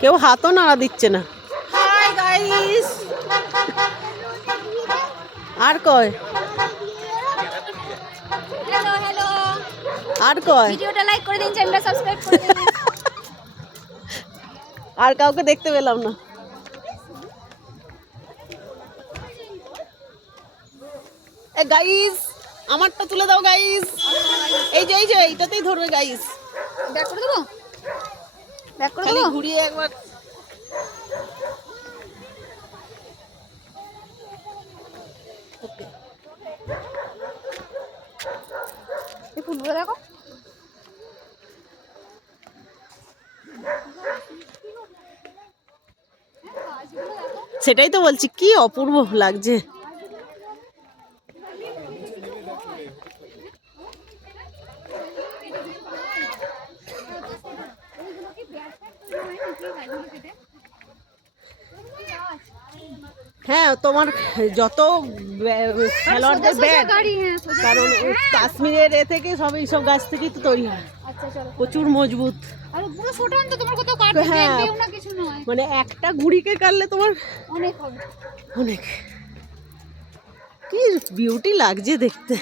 কেউ হাতও নাড়া দিচ্ছে না। হাই গাইস, আর কয় হ্যালো হ্যালো, আর কয় ভিডিওটা লাইক করে দিন, চ্যানেলটা সাবস্ক্রাইব করে দিন। আর কাউকে দেখতে পেলাম না। এ গাইস, আমারটা তুলে দাও গাইস। এই যে এইটাতেই ধরবে গাইস। ব্যাক করে দেবো, ব্যাক করে খালি দেবো। ঘুরিয়ে একবার। ওকে, এই ফুলগুলো দেখো। সেটাই তো বলছি, কি অপূর্ব লাগছে। হ্যাঁ, তোমার যত খেলোয়াড়দের ব্যাট, কারণ কাশ্মীরের এ থেকে সব এইসব গাছ থেকেই তো তৈরি হয়, আচ্ছা চলো, প্রচুর মজবুত। আর পুরো ফোটান তো তোমার কোথাও কাটবে হ্যাঁ, দেখবেও না, কিছু নয়, মানে একটা গুড়িকে কাটলে তোমার অনেক হবে। অনেক। কি বিউটি লাগছে দেখতে।